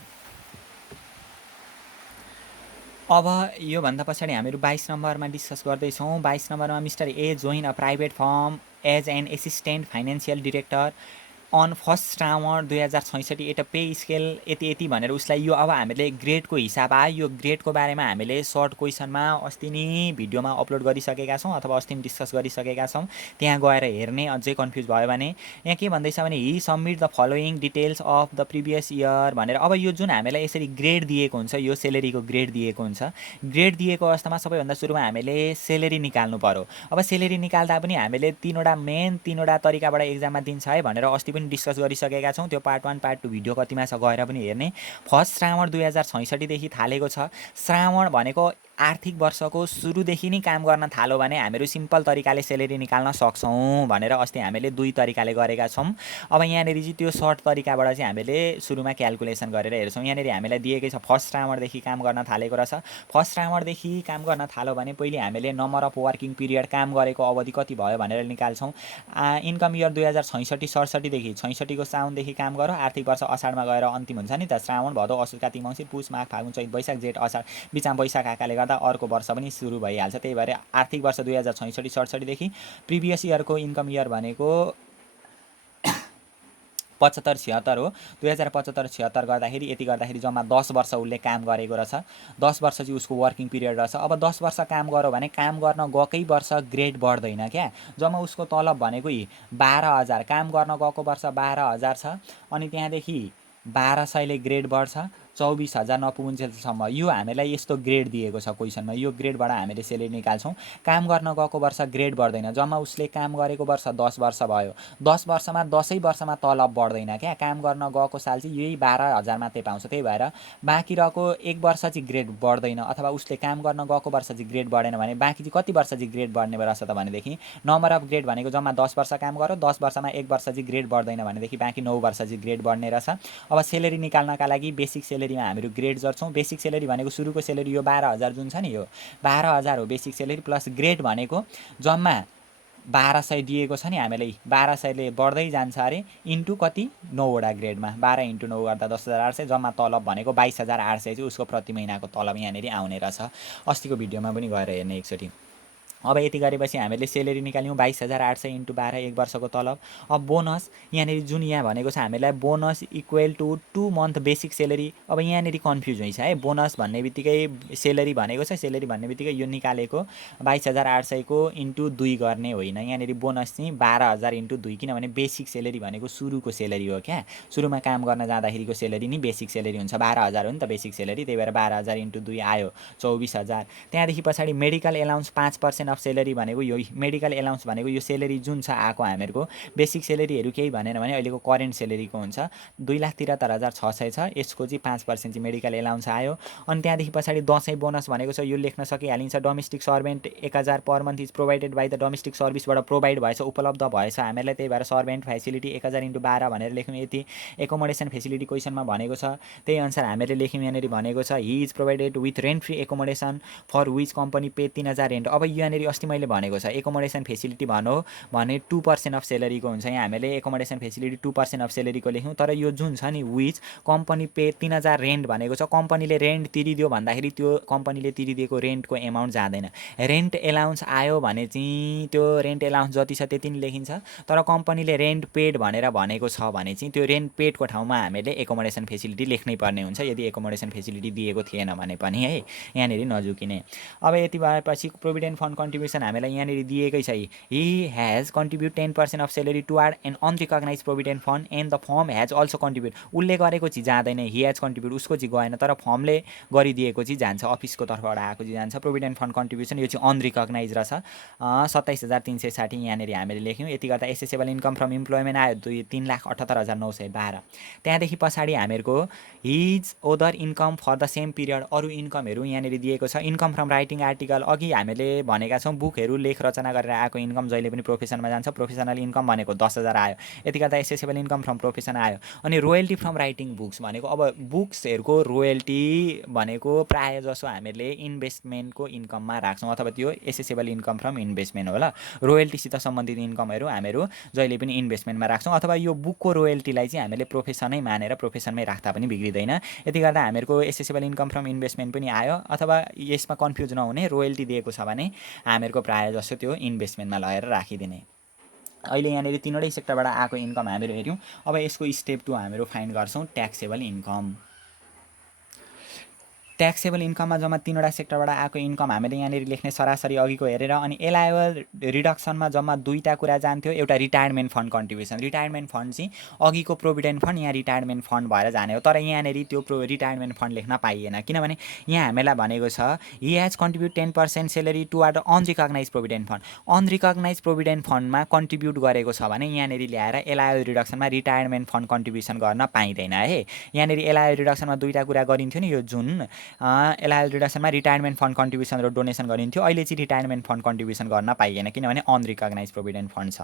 अब योभन्दा पछाडि हामीहरू 22 नम्बरमा डिस्कस गर्दैछौँ। 22 नम्बरमा mister A join a private firm as an assistant financial director on first Shrawan 2066 at pay scale यति यति भनेर उसलाई यो अब हामीले ग्रेडको हिसाब आयो। यो ग्रेडको बारेमा हामीले सर्ट क्वेसनमा अस्ति नै भिडियोमा अपलोड गरिसकेका छौँ अथवा अस्ति डिस्कस गरिसकेका छौँ, त्यहाँ गएर हेर्ने। अझै कन्फ्युज भयो भने यहाँ के भन्दैछ भने he submit the following details of the previous year भनेर। अब यो जुन हामीलाई यसरी ग्रेड दिएको हुन्छ, यो सेलेरीको ग्रेड दिएको हुन्छ, ग्रेड दिएको अवस्थामा सबैभन्दा सुरुमा हामीले सेलेरी निकाल्नु पर्यो। अब सेलेरी निकाल्दा पनि हामीले तीनवटा तरिकाबाट एक्जाममा दिन्छ है भनेर अस्ति पनि डिस्कस गरिसकेका छौँ। त्यो पार्ट 1 पार्ट 2 भिडियो कतिमा छ गएर पनि हेर्ने। फर्स्ट श्रावण 2066 देखि थालेको छ। श्रावण भनेको आर्थिक वर्षको सुरुदेखि नै काम गर्न थाल्यो भने हामीहरू सिम्पल तरिकाले सेलेरी निकाल्न सक्छौँ भनेर अस्ति हामीले 2 तरिकाले गरेका छौँ। अब यहाँनिर चाहिँ त्यो सर्ट तरिकाबाट चाहिँ हामीले सुरुमा क्यालकुलेसन गरेर हेर्छौँ। यहाँनिर हामीलाई दिएकै छ फर्स्ट श्रावणदेखि काम गर्न थालेको रहेछ। फर्स्ट श्रावणदेखि काम गर्न थाल्यो भने पहिले हामीले नम्बर अफ वर्किङ पिरियड काम गरेको अवधि कति भयो भनेर निकाल्छौँ। इन्कम इयर 2066-67 देखि 1966 को साउनदेखि काम गर, आर्थिक वर्ष असाढमा गएर अन्तिम हुन्छ नि त। श्रावण, भदौ, असोज, कात्तिक, मङ्सिर, पुष, माघ, फागुन, चैत, वैशाख, जेठ, असाढ, बिचमा वैशाख आएकाले गर्दा अर्को वर्ष पनि सुरु भइहाल्छ। त्यही भएर आर्थिक वर्ष 2066-67 देखि प्रिभियस इयरको इन्कम इयर भनेको 75-76 हो। 2075-76 गर्दाखेरि यति गर्दाखेरि जम्मा 10 वर्ष उसले काम गरेको रहेछ। 10 वर्ष चाहिँ उसको वर्किङ पिरियड रहेछ। अब 10 वर्ष काम गर्यो भने काम गर्न गएकै वर्ष ग्रेड बढ्दैन क्या। जम्मा उसको तलब भनेको 12,000, काम गर्न गएको वर्ष 12,000 छ, अनि त्यहाँदेखि 1200ले ग्रेड बढ्छ, 24,000 नपुगुन्जेलसम्म। यो हामीलाई यस्तो ग्रेड दिएको छ क्वेसनमा, यो ग्रेडबाट हामीले सेलेरी निकाल्छौँ। काम गर्न गएको वर्ष ग्रेड बढ्दैन, जम्मा उसले काम गरेको वर्ष 10 वर्ष भयो। 10 वर्षमा 10 वर्षमा तलब बढ्दैन क्या। काम गर्न गएको साल चाहिँ यही 12,000 मात्रै पाउँछ। त्यही भएर बाँकी रहेको एक वर्ष चाहिँ ग्रेड बढ्दैन, अथवा उसले काम गर्न गएको वर्ष चाहिँ ग्रेड बढेन भने बाँकी चाहिँ कति वर्ष चाहिँ ग्रेड बढ्ने रहेछ त भनेदेखि नम्बर अफ ग्रेड भनेको जम्मा 10 वर्ष काम गर्यो, 10 वर्षमा एक वर्ष चाहिँ ग्रेड बढ्दैन भनेदेखि बाँकी 9 वर्ष चाहिँ ग्रेड बढ्ने रहेछ। अब सेलेरी निकाल्नका लागि बेसिक सेलेरीमा हामीहरू ग्रेड गर्छौँ। बेसिक सेलेरी भनेको सुरुको सेलेरी यो 12,000 जुन छ नि, यो 12,000 हो बेसिक सेलेरी, प्लस ग्रेड भनेको जम्मा 1200 दिएको छ नि हामीलाई, 1200ले बढ्दै जान्छ अरे, इन्टु कति 9वटा ग्रेडमा 12 × 9 गर्दा 10,800, जम्मा तलब भनेको 22,800 चाहिँ उसको प्रति महिनाको तलब यहाँनिर आउने रहेछ। अस्तिको भिडियोमा पनि गएर हेर्ने एकचोटि। अब यति गरेपछि हामीले सेलेरी निकाल्यौँ 22,800 × 12 एक वर्षको तलब। अब बोनस यहाँनिर जुन यहाँ भनेको छ हामीलाई bonus equal to 2 month basic salary. अब यहाँनिर कन्फ्युज हुन्छ है, बोनस भन्ने बित्तिकै सेलेरी भनेको छ, सेलेरी भन्ने बित्तिकै यो निकालेको 22,800 को इन्टु 2 गर्ने होइन। यहाँनिर बोनस चाहिँ 12,000 × 2, किनभने बेसिक सेलेरी भनेको सुरुको सेलेरी हो क्या। सुरुमा काम गर्न जाँदाखेरिको सेलेरी नि बेसिक सेलेरी हुन्छ, 12,000 हो नि त बेसिक सेलेरी। त्यही भएर 12,000 × 2 आयो 24,000। त्यहाँदेखि पछाडि मेडिकल एलाउन्स 5% अफ सेलेरी भनेको यो मेडिकल एलाउन्स भनेको यो सेलेरी जुन छ आएको हामीहरूको बेसिक सेलेरीहरू केही भनेन भने अहिलेको करेन्ट सेलेरीको हुन्छ 2,73,600 छ, यसको चाहिँ 5% चाहिँ मेडिकल एलाउन्स आयो। अनि त्यहाँदेखि पछाडि दसैँ बोनस भनेको छ, यो लेख्न सकिहालिन्छ। Domestic servant 1,000 per month is provided by the domestic सर्भिसबाट प्रोभाइड भएछ, उपलब्ध भएछ हामीलाई। त्यही भएर सर्भेन्ट फेसिलिटी 1,000 × 12 भनेर लेख्यौँ यति। एकोमोडेसन फेसिलिटी क्वेसनमा भनेको छ, त्यही अनुसार हामीले लेख्यौँ। यहाँनिर भनेको छ he is provided with rent free accommodation for which company pay 3,000 rent. अब यहाँनिर अस्ति मैले भनेको छ एकोमोडेसन फेसिलिटी भनौँ भने 2% अफ सेलेरीको हुन्छ। यहाँ हामीले एकोमोडेसन फेसिलिटी 2% अफ सेलेरीको लेख्यौँ। तर यो जुन छ नि विच कम्पनी पे 3,000 रेन्ट भनेको छ, कम्पनीले रेन्ट तिरिदियो भन्दाखेरि त्यो कम्पनीले तिरिदिएको रेन्टको एमाउन्ट जाँदैन। रेन्ट एलाउन्स आयो भने चाहिँ त्यो रेन्ट एलाउन्स जति छ त्यति नै लेखिन्छ। तर कम्पनीले रेन्ट पेड भनेर भनेको छ भने चाहिँ त्यो रेन्ट पेडको ठाउँमा हामीले एकोमोडेसन फेसिलिटी लेख्नै पर्ने हुन्छ, यदि एकोमोडेसन फेसिलिटी दिएको थिएन भने पनि है, यहाँनिर नजुकिने। अब यति भएपछि प्रोभिडेन्ट फन्ड कन्ट्रिब्युसन हामीलाई यहाँनिर दिएकै छ। He has contribute 10% of salary toward an unrecognised provident fund and the firm has also contribute. उसले गरेको चाहिँ जाँदैन, हि हेज कन्ट्रिब्युट उसको चाहिँ गएन, तर फर्मले गरिदिएको चाहिँ जान्छ, अफिसको तर्फबाट आएको चाहिँ जान्छ। प्रोभिडेन्ट फन्ड कन्ट्रिब्युसन यो चाहिँ अनरिकग्नाइज रहेछ, 27,360 यहाँनिर हामीले लेख्यौँ। यति गर्दा एसेसेबल इन्कम फ्रम इम्प्लोइमेन्ट आयो 3,78,912। त्यहाँदेखि पछाडि हामीहरूको his other income for the same period, अरू इन्कमहरू यहाँनिर दिएको छ। इन्कम फ्रम राइटिङ आर्टिकल अघि हामीले भनेका छौँ, बुकहरू लेख रचना गरेर आएको इन्कम जहिले पनि प्रोफेसनमा जान्छ। प्रोफेसनल इन्कम भनेको 10,000 आयो, यति गर्दा एसेसेबल इन्कम फ्रम प्रोफेसन आयो। अनि रोयल्टी फ्रम राइटिङ बुक्स भनेको, अब बुक्सहरूको रोयल्टी भनेको प्रायः जसो हामीले इन्भेस्टमेन्टको इन्कममा राख्छौँ, अथवा त्यो एसेसेबल इन्कम फ्रम इन्भेस्टमेन्ट होला। रोयल्टीसित सम्बन्धित इन्कमहरू हामीहरू जहिले पनि इन्भेस्टमेन्टमा राख्छौँ, अथवा यो बुकको रोयल्टीलाई चाहिँ हामीले प्रोफेसनै मानेर प्रोफेसनमै राख्दा पनि बिग्रिँदैन। यति गर्दा हामीहरूको एसेसेबल इन्कम फ्रम इन्भेस्टमेन्ट पनि आयो। अथवा यसमा कन्फ्युज नहुने, रोयल्टी दिएको छ भने हामीहरूको प्रायः जस्तो त्यो इन्भेस्टमेन्टमा लगाएर राखिदिने। अहिले यहाँनिर तीनवटै सेक्टरबाट आएको इन्कम हामीहरू हेऱ्यौँ। अब यसको स्टेप 2 हामीहरू फाइन्ड गर्छौँ ट्याक्सेबल इन्कम। ट्याक्सेबल इन्कममा जम्मा तीनवटा सेक्टरबाट आएको इन्कम हामीले यहाँनिर लेख्ने सरासरी अघिको हेरेर। अनि एलायबल रिडक्सनमा जम्मा दुईवटा कुरा जान्थ्यो, एउटा retirement fund contribution. Retirement fund चाहिँ अघिको प्रोभिडेन्ट फन्ड यहाँ रिटायरमेन्ट फन्ड भएर जाने हो, तर यहाँनिर त्यो रिटायरमेन्ट फन्ड लेख्न पाइएन, किनभने यहाँ हामीलाई भनेको छ he has contribute 10% salary toward unrecognised provident fund. Unrecognised provident फन्डमा कन्ट्रिब्युट गरेको छ भने यहाँनिर ल्याएर एलायबल रिडक्सनमा रिटायरमेन्ट फन्ड कन्ट्रिब्युसन गर्न पाइँदैन है। यहाँनिर एलायबल रिडक्सनमा दुईवटा कुरा गरिन्थ्यो नि, यो जुन एलायबल रिडक्सनमा रिटायरमेन्ट फन्ड कन्ट्रिब्युसन र डोनेसन गरिन्थ्यो, अहिले चाहिँ रिटायरमेन्ट फन्ड कन्ट्रिब्युसन गर्न पाइएन, किनभने अनरिकग्नाइज प्रोभिडेन्ट फन्ड छ।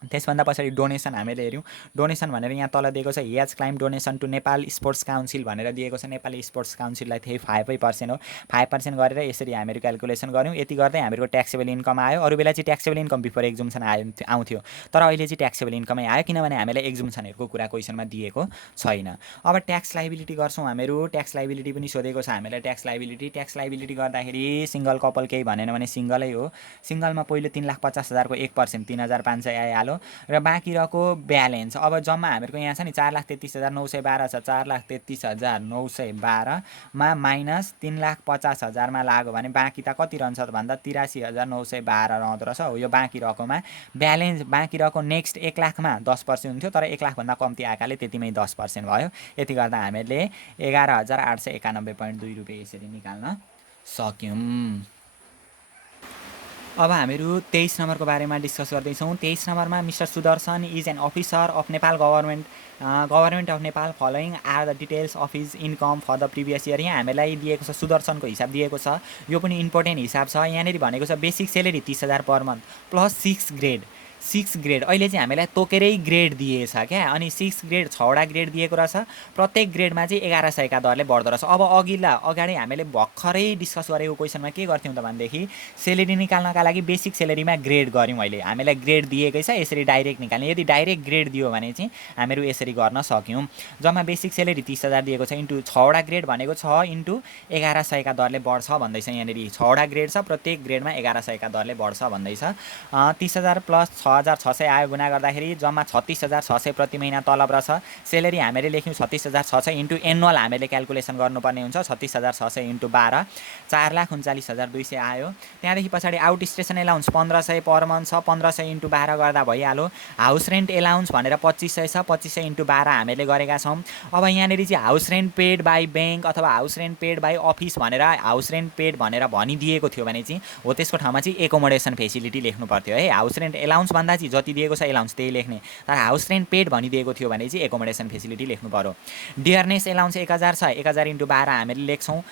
त्यसभन्दा पछाडि डोनेसन हामीले हेऱ्यौँ। डोनेसन भनेर यहाँ तल दिएको छ, he has claim donation to Nepal sports council भनेर दिएको छ। नेपाली स्पोर्ट्स काउन्सिललाई त्यही 5% हो। 5% गरेर यसरी हामीहरू क्यालकुलेसन गऱ्यौँ। यति गर्दै हामीहरूको ट्याक्सेबल इन्कम आयो। अरू बेला चाहिँ ट्याक्सेबल इन्कम बिफोर एक्जुम्सन आउँथ्यो, तर अहिले चाहिँ ट्याक्सेबल इन्कमै आयो, किनभने हामीलाई एक्जुम्सनहरूको कुरा क्वेसनमा दिएको छैन। अब ट्याक्स लाइबिलिटी गर्छौँ हामीहरू। ट्याक्स लाइबिलिटी पनि सोधेको छ हामीलाई। ट्याक्स लाइबिलिटी गर्दाखेरि सिङ्गल कपल केही भनेन भने सिङ्गलै हो। सिङ्गलमा पहिलो 3,50,000 को 1% 3,500 आइहाल्यो र बाँकी रहेको ब्यालेन्स। अब जम्मा हामीहरूको यहाँ छ नि 4,33,912 छ। 4,33,912 मा माइनस 3,50,000 मा लाग्यो भने बाँकी त कति रहन्छ भन्दा 83,912 रहँदो रहेछ हो। यो बाँकी रहेकोमा ब्यालेन्स बाँकी रहेको नेक्स्ट 1 लाखमा 10% हुन्थ्यो, तर 1 लाखभन्दा कम्ती आएकाले त्यतिमै 10% भयो। यति गर्दा हामीले 11,891.2 रुपियाँ यसरी निकाल्न सक्यौँ। अब हामीहरू 23 नम्बरको बारेमा डिस्कस गर्दैछौँ। 23 नम्बरमा mister Sudarshan is an officer of Nepal government of Nepal following are the details of his income for the previous year. यहाँ हामीलाई दिएको छ सुदर्शनको हिसाब दिएको छ। यो पनि इम्पोर्टेन्ट हिसाब छ। यहाँनिर भनेको छ basic salary 30,000 per month plus 6 grade. अहिले चाहिँ हामीलाई तोकेरै ग्रेड दिएछ क्या। अनि 6 ग्रेड 6वटा ग्रेड दिएको रहेछ। प्रत्येक ग्रेडमा चाहिँ 1100 का दरले बढ्दो रहेछ। अब अगाडि हामीले भर्खरै डिस्कस गरेको क्वेसनमा के गर्थ्यौँ त भनेदेखि सेलेरी निकाल्नका लागि बेसिक सेलेरीमा ग्रेड गऱ्यौँ। अहिले हामीलाई ग्रेड दिएकै छ, यसरी डाइरेक्ट निकाल्ने। यदि डाइरेक्ट ग्रेड दियो भने चाहिँ हामीहरू यसरी गर्न सक्यौँ। जम्मा बेसिक सेलेरी 30,000 दिएको छ इन्टु 6वटा ग्रेड भनेको 6 इन्टु 1100 का दरले बढ्छ भन्दैछ। यहाँनिर 6वटा ग्रेड छ, प्रत्येक ग्रेडमा 1100 का दरले बढ्छ भन्दैछ। 30,000 प्लस 6,600 आयो गुणा गर्दाखेरि जम्मा 36,600 प्रति महिना तलब रहेछ। सेलेरी हामीले लेख्यौँ 36,600 इन्टु एनुअल हामीले क्यालकुलेसन गर्नुपर्ने हुन्छ। 36,600 इन्टु 12 4,39,200 आयो। त्यहाँदेखि पछाडि out station allowance 1,500 per month छ। 1,500 इन्टु 12 गर्दा भइहाल्यो। हाउस रेन्ट एलाउन्स भनेर 2,500 छ। 2,500 इन्टु 12 हामीले गरेका छौँ। अब यहाँनिर चाहिँ house rent paid by bank अथवा house rent paid by office भनेर हाउस रेन्ट पेड भनेर भनिदिएको थियो भने चाहिँ हो त्यसको ठाउँमा चाहिँ एकोमोडेसन फेसिलिटी लेख्नु पर्थ्यो है। हाउस रेन्ट एलाउन्स भन्दा चाहिँ जति दिएको छ एलाउन्स त्यही लेख्ने, तर हाउस रेन्ट पेड भनिदिएको थियो भने चाहिँ एकोमोडेसन फेसिलिटी लेख्नु पर्यो। डियरनेस एलाउन्स 1,000 छ। 1,000 इन्टु 12 हामीले लेख्छौँ।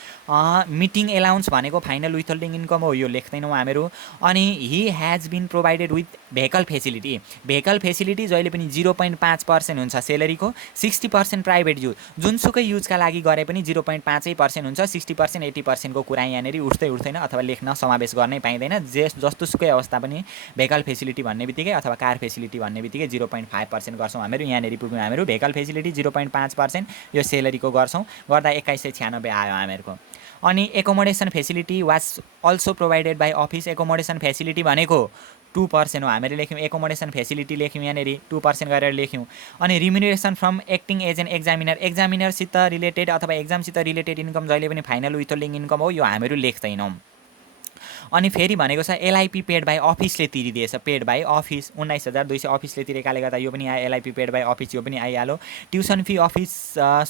मिटिङ एलाउन्स भनेको फाइनल विथहोल्डिङ इन्कम हो, यो लेख्दैनौँ हामीहरू। अनि he has been provided with vehicle facility. Vehicle facility जहिले पनि 0.5% हुन्छ सेलेरीको। 60% प्राइभेट युज, जुनसुकै युजका लागि गरे पनि 0.5% हुन्छ। 60% 80% को कुरा यहाँनिर उठ्दैन अथवा लेख्न समावेश गर्नै पाइँदैन। जस्तोसुकै अवस्था पनि भेहिकल फेसिलिटी भन्ने बित्तिकै अथवा कार फेसिलिटी भन्ने बित्तिकै 0.5% गर्छौँ हामीहरू। यहाँनिर पुग्यौँ हामीहरू। भेहिकल फेसिलिटी 0.5% यो सेलेरीको गर्छौँ। गर्दा 2196 आयो हामीहरूको। अनि accommodation facility was also provided by office. Accommodation facility भनेको 2% हो। हामीले लेख्यौँ एकोमोडेसन फेसिलिटी लेख्यौँ यहाँनिर 2% गरेर लेख्यौँ। अनि remuneration from acting as an एक्जामिनरसित रिलेटेड अथवा एक्जामसित रिलेटेड इन्कम जहिले पनि फाइनल विथहोल्डिङ इन्कम हो, यो हामीहरू लेख्दैनौँ। अनि फेरि भनेको छ एलआइपी पेड बाई अफिसले तिरिदिएछ। पेड बाई अफिस 19,200 अफिसले तिरेकाले गर्दा यो पनि आयो। एलआइपी पेड बाई अफिस यो पनि आइहाल्यो। Tuition fee of his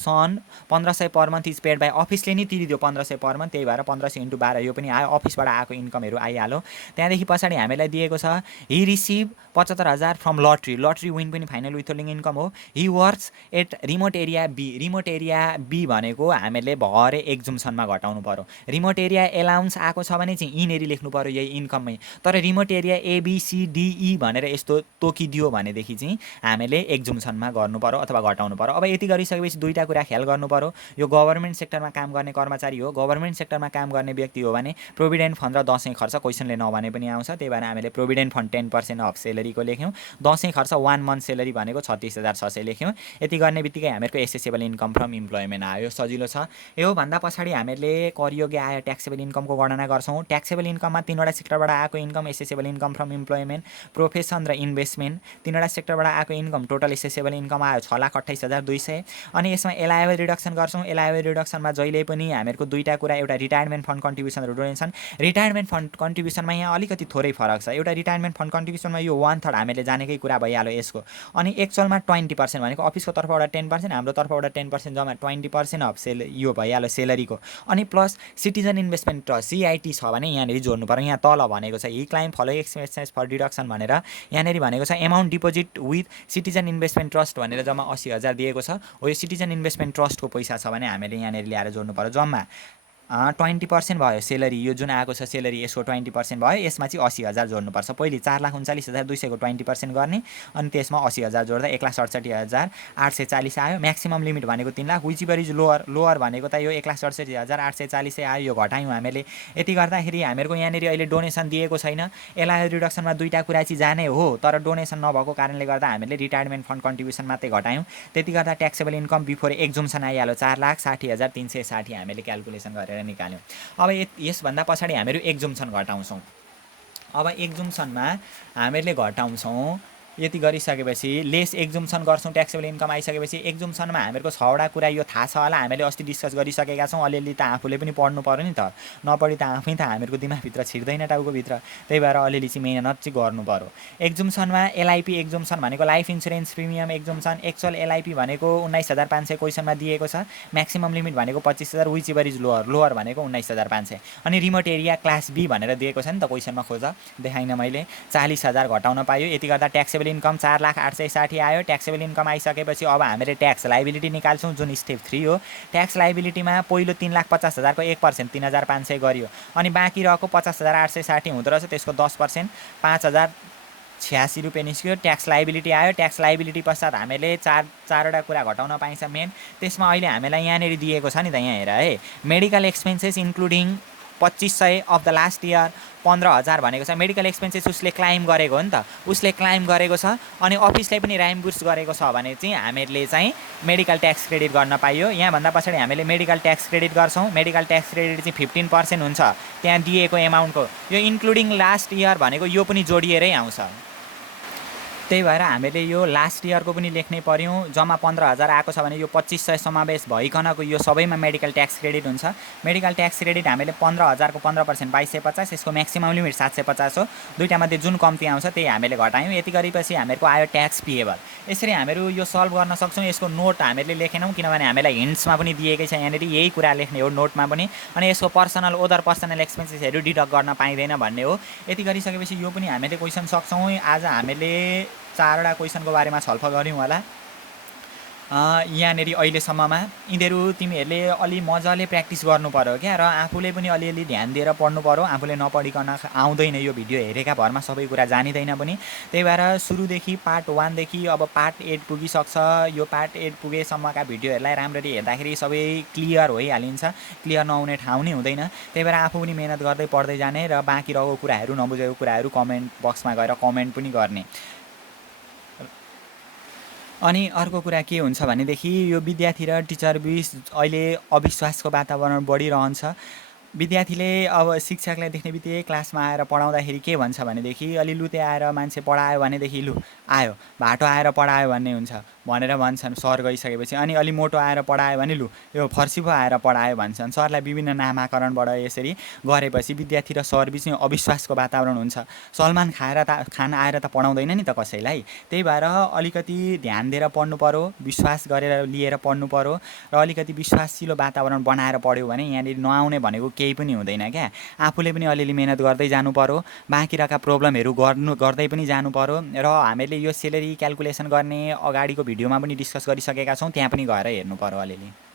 son 1,500 per month is paid by अफिसले नै तिरिदियो 1,500 पर मन्थ। त्यही भएर 1,500 इन्टु 12 यो पनि आयो। अफिसबाट आएको इन्कमहरू आइहाल्यो। त्यहाँदेखि पछाडि हामीलाई दिएको छ he receive 75,000 from lottery win पनि फाइनल विथहोल्डिङ इन्कम हो। He works at remote area B. Remote area B भनेको हामीले भरे एक्जुम्सनमा घटाउनु पर्यो। रिमोट एरिया एलाउन्स आएको छ भने चाहिँ यिनीहरू लेख्नु पर्यो यही इन्कममै। तर रिमोट एरिया एबिसिडिई भनेर यस्तो तोकिदियो भनेदेखि चाहिँ हामीले एक्जुम्सनमा गर्नु पर्यो अथवा घटाउनु पर्यो। अब यति गरिसकेपछि दुईवटा कुरा ख्याल गर्नु पर्यो। यो गभर्मेन्ट सेक्टरमा काम गर्ने कर्मचारी हो। गभर्मेन्ट सेक्टरमा काम गर्ने व्यक्ति हो भने प्रोभिडेन्ट फन्ड र दसैँ खर्च क्वेसनले नभने पनि आउँछ। त्यही भएर हामीले प्रोभिडेन्ट फन्ड 10% अफ सेलेरीको लेख्यौँ। दसैँ खर्च 1 मन्थ सेलेरी भनेको 36,600 लेख्यौँ। यति गर्ने बित्तिकै हामीहरूको एसेसेबल इन्कम फ्रम इम्प्लोइमेन्ट आयो। सजिलो छ। यो भन्दा पछाडि हामीले करयोग्य आय ट्याक्सेबल इन्कमको गणना गर्छौँ। ट्याक्सेबल इन्कममा 3वटा सेक्टरबाट आएको income accessible income from employment, profession र इन्भेस्टमेन्ट। 3वटा सेक्टरबाट आएको इन्कम टोटल एसेसेबल इन्कम आयो 6,28,200। अनि यसमा एलायबल रिडक्सन गर्छौँ। एलायबल रिडक्सनमा जहिले पनि हामीहरूको दुईवटा कुरा, एउटा रिटायरमेन्ट फन्ड कन्ट्रिब्युसन र डोनेसन। रिटायरमेन्ट फन्ड कन्ट्रिब्युसनमा यहाँ अलिकति थोरै फरक छ। एउटा रिटायरमेन्ट फन्ड कन्ट्रिब्युसनमा यो 1/3 हामीले जानेकै कुरा भइहाल्यो यसको। अनि एक्चुअलमा 20% भनेको अफिसको तर्फबाट 10%, हाम्रो तर्फबाट 10%, जम्मा 20% अफ यो भइहाल्यो सेलेरीको। अनि plus citizen investment trust CIT छ भने यहाँनिर जोड्नु पर्यो। यहाँ तल भनेको छ he claim follow expenses for deduction भनेर यहाँनिर भनेको छ amount deposit with citizen investment trust भनेर जम्मा 80,000 दिएको छ हो। यो सिटिजन इन्भेस्टमेन्ट ट्रस्टको पैसा छ भने हामीले यहाँनिर ल्याएर जोड्नु पर्यो। जम्मा 20% भयो सेलरी, यो जुन आएको छ सेलरी यसको 20% भयो। यसमा चाहिँ 80,000 जोड्नुपर्छ। पहिले 4,39,200 को 20% गर्ने अनि त्यसमा 80,000 जोड्दा 1,67,840 आयो। म्याक्सिमम लिमिट भनेको 3 लाख, विच इज लोअर भनेको त यो 1,67,840 आयो। यो घटायौँ हामीले। यति गर्दाखेरि हामीहरूको यहाँनिर अहिले डोनेसन दिएको छैन। एलआई रिडक्सनमा दुईवटा कुरा चाहिँ जाने हो, तर डोनेसन नभएको कारणले गर्दा हामीले रिटायरमेन्ट फन्ड कन्ट्रिब्युसन मात्रै घटायौँ। त्यति गर्दा ट्याक्सेबल इन्कम बिफोर एक्जुम्सन आइहाल्यो 4,60,360 हामीले क्यालकुलेसन गरेर निकाल्यौँ। अब यसभन्दा पछाडि हामीहरू एक्जुम्सन घटाउँछौँ। अब एक्जुम्सनमा हामीहरूले घटाउँछौँ। यति गरिसकेपछि लेस एक्जुम्सन गर्छौँ। ट्याक्सेबल इन्कम आइसकेपछि एक्जुम्सनमा हामीहरूको 6वटा कुरा यो थाहा छ होला, हामीले अस्ति डिस्कस गरिसकेका छौँ। अलिअलि त आफूले पनि पढ्नु पऱ्यो नि त, नपढी त आफै त हामीहरूको दिमागभित्र छिर्दैन टाउकोभित्र। त्यही भएर अलिअलि चाहिँ मेहनत चाहिँ गर्नु पऱ्यो। एक्जुम्सनमा एलआइपी एक्जुम्सन भनेको लाइफ इन्सुरेन्स प्रिमियम एक्जुम्सन। एक्चुअल एलआइपी भनेको 19,500 क्वेसनमा दिएको छ। म्याक्सिमम लिमिट भनेको 25,000, विच एभर इज लोअर भनेको 19,500। अनि रिमोट एरिया क्लास बी भनेर दिएको छ नि त क्वेसनमा, खोज देखाइनँ मैले। 40,000 घटाउन पायो। यति गर्दा ट्याक्सेबल इन्कम 4,08,60 आयो। ट्याक्सेबल इन्कम आइसकेपछि अब हामीले ट्याक्स लाइबिलिटी निकाल्छौँ, जुन स्टेप 3 हो। ट्याक्स लाइबिलिटीमा पहिलो 3,50,000 को 1% 3,500 गरियो, अनि बाँकी रहेको 50,860 हुँदो रहेछ, त्यसको 10% 5,086 रुपियाँ निस्क्यो। ट्याक्स लाइबिलिटी आयो। ट्याक्स लाइबिलिटी पश्चात हामीले चारवटा कुरा घटाउन पाइन्छ मेन। त्यसमा अहिले हामीलाई यहाँनिर दिएको छ नि त, यहाँ हेर है, medical expenses including 2500 of the last year 15,000 भनेको छ। मेडिकल एक्सपेन्सेस उसले क्लाइम गरेको हो नि त, उसले क्लाइम गरेको छ। अनि अफिसले पनि राइम्बुर्स गरेको छ भने चाहिँ हामीहरूले चाहिँ मेडिकल ट्याक्स क्रेडिट गर्न पाइयो। यहाँभन्दा पछाडि हामीले मेडिकल ट्याक्स क्रेडिट गर्छौँ। मेडिकल ट्याक्स क्रेडिट चाहिँ 15% हुन्छ त्यहाँ दिएको एमाउन्टको। यो इन्क्लुडिङ लास्ट इयर भनेको यो पनि जोडिएरै आउँछ। त्यही भएर हामीले यो लास्ट इयरको पनि लेख्नै पर्यो। जम्मा 15,000 आएको छ भने यो 2500 समावेश भइकनको यो सबैमा मेडिकल ट्याक्स क्रेडिट हुन्छ। मेडिकल ट्याक्स क्रेडिट हामीले 15,000 को 15% 2,250, यसको म्याक्सिमम लिमिट 750 हो। दुईटामध्ये जुन कम्ती आउँछ त्यही हामीले घटायौँ। यति गरेपछि हामीहरूको आयो ट्याक्स पिएबल। यसरी हामीहरू यो सल्भ गर्न सक्छौँ। यसको नोट हामीले लेखेनौँ किनभने हामीलाई हिन्ट्समा पनि दिएकै छ, यहाँनिर यही कुरा लेख्ने हो नोटमा पनि। अनि यसको अदर पर्सनल एक्सपेन्सेसहरू डिडक्ट गर्न पाइँदैन भन्ने हो। यति गरिसकेपछि यो पनि हामीले क्वेसन सक्छौँ। आज हामीले 4वटा क्वेसनको बारेमा छलफल गऱ्यौँ होला यहाँनिर अहिलेसम्ममा। यिनीहरू तिमीहरूले अलि मजाले प्र्याक्टिस गर्नु पऱ्यो क्या, र आफूले पनि अलिअलि ध्यान दिएर पढ्नु पऱ्यो। आफूले नपढिकन आउँदैन, यो भिडियो हेरेका भरमा सबै कुरा जानिँदैन पनि। त्यही भएर सुरुदेखि पार्ट 1 देखि अब पार्ट 8 पुगिसक्छ। यो पार्ट 8 पुगेसम्मका भिडियोहरूलाई राम्ररी हेर्दाखेरि सबै क्लियर भइहालिन्छ, क्लियर नहुने ठाउँ नै हुँदैन। त्यही भएर आफू पनि मेहनत गर्दै पढ्दै जाने, र बाँकी रहेको कुराहरू नबुझेको कुराहरू कमेन्ट बक्समा गएर कमेन्ट पनि गर्ने। अनि अर्को कुरा के हुन्छ भनेदेखि यो विद्यार्थी र टिचर बीच अहिले अविश्वासको वातावरण बढिरहन्छ। विद्यार्थीले अब शिक्षकलाई देख्ने बित्तिकै क्लासमा आएर पढाउँदाखेरि के भन्छ भनेदेखि अलि लुते आएर मान्छे पढायो भनेदेखि लु आयो, भाटो आएर पढायो भन्ने हुन्छ भनेर भन्छन् सर गइसकेपछि। अनि अलि मोटो आएर पढायो भने लु यो फर्सी पो आएर पढायो भन्छन्। सरलाई विभिन्न नामाकरणबाट यसरी गरेपछि विद्यार्थी र सर बिच अविश्वासको वातावरण हुन्छ। सलमान खान आएर त पढाउँदैन नि त कसैलाई। त्यही भएर अलिकति ध्यान दिएर पढ्नु पऱ्यो, विश्वास गरेर लिएर पढ्नु पऱ्यो, र अलिकति विश्वासिलो वातावरण बनाएर पढ्यो भने यहाँनिर नआउने भनेको केही पनि हुँदैन क्या। आफूले पनि अलिअलि मेहनत गर्दै जानु पऱ्यो, बाँकी रहेका प्रब्लमहरू गर्दै पनि जानु पऱ्यो। र हामीले यो सेलेरी क्यालकुलेसन गर्ने अगाडिको भिडियोमा पनि डिस्कस गरिसकेका छौँ, त्यहाँ पनि गएर हेर्नु पऱ्यो अलिअलि।